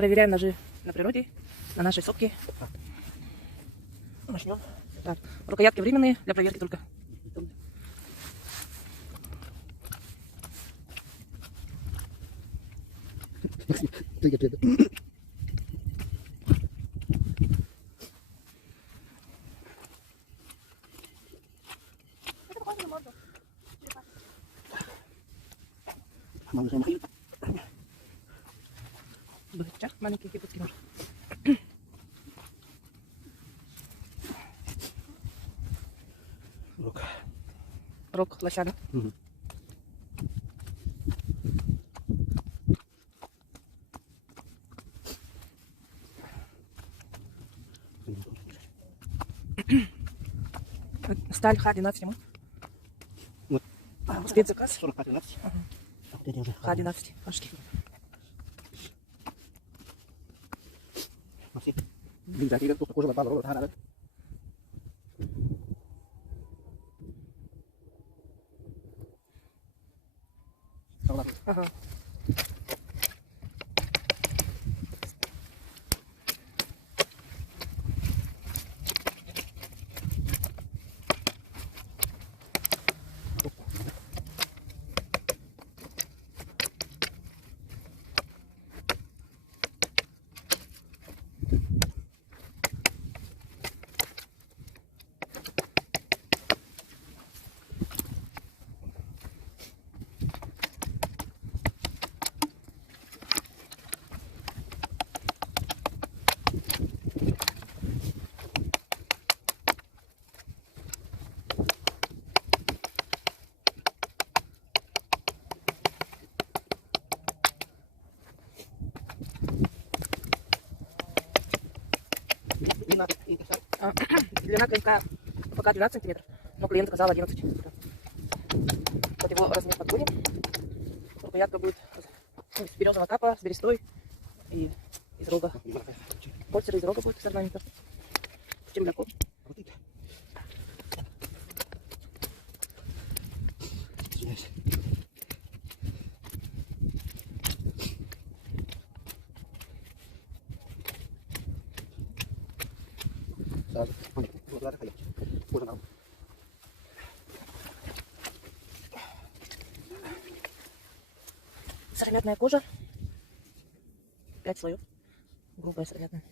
Проверяем ножи на природе, на нашей сопке. Начнем. Так. Рукоятки временные, для проверки только. Маленький кипутский нож. Рог лосяна. Сталь Х-12 ему. Вот. Спецзаказ. 40-13. Ага. Вот эти уже Х-12. Пашки. Masih. Bisa tidak tuh aku sama Pak Tahan. Ага. Длина клинка пока 12 сантиметров, но клиент сказал 11. Вот его размер подходит. Рукоятка будет из березового капа, с берестой и из рога. Кольцеры из рога будет с орнаментом. С темляком. Сыромятная кожа. 5 слоев. Грубая сыромятная.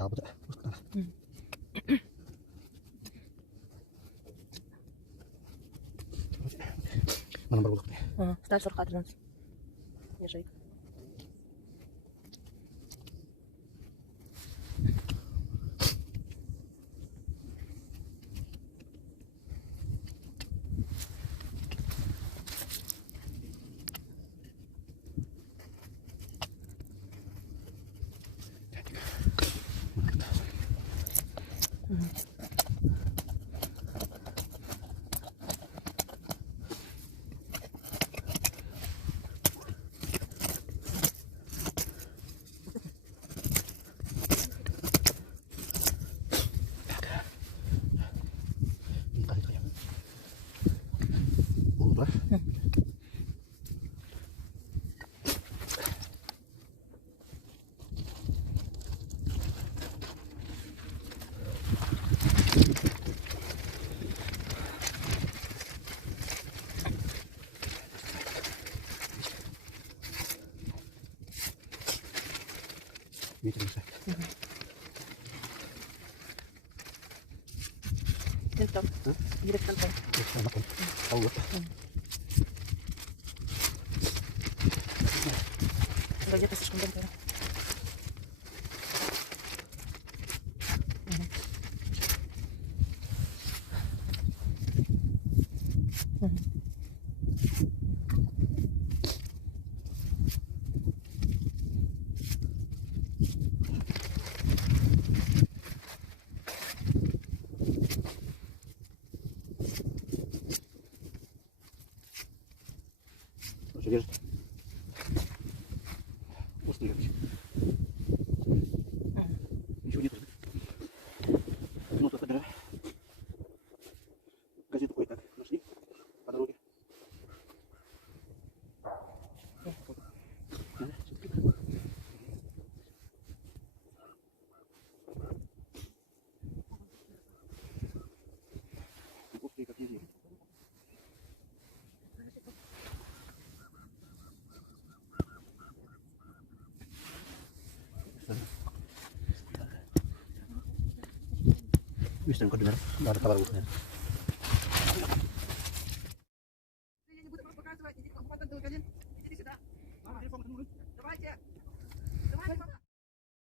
Tahu betul. Mana baru nih? Сталь 40-13. Нержавейка. Видите, Винтом. Директантом. Газета слишком тонкая. держит. Острый короче. Ничего нет. Ну, тут дыра. Газету кое-как нашли по дороге. Да, всё-таки. Острые, как язык. Быстренько дыра. Надо поворот, наверное. Я не буду вам показывать, идите, потом ты один, идите сюда. Телефон,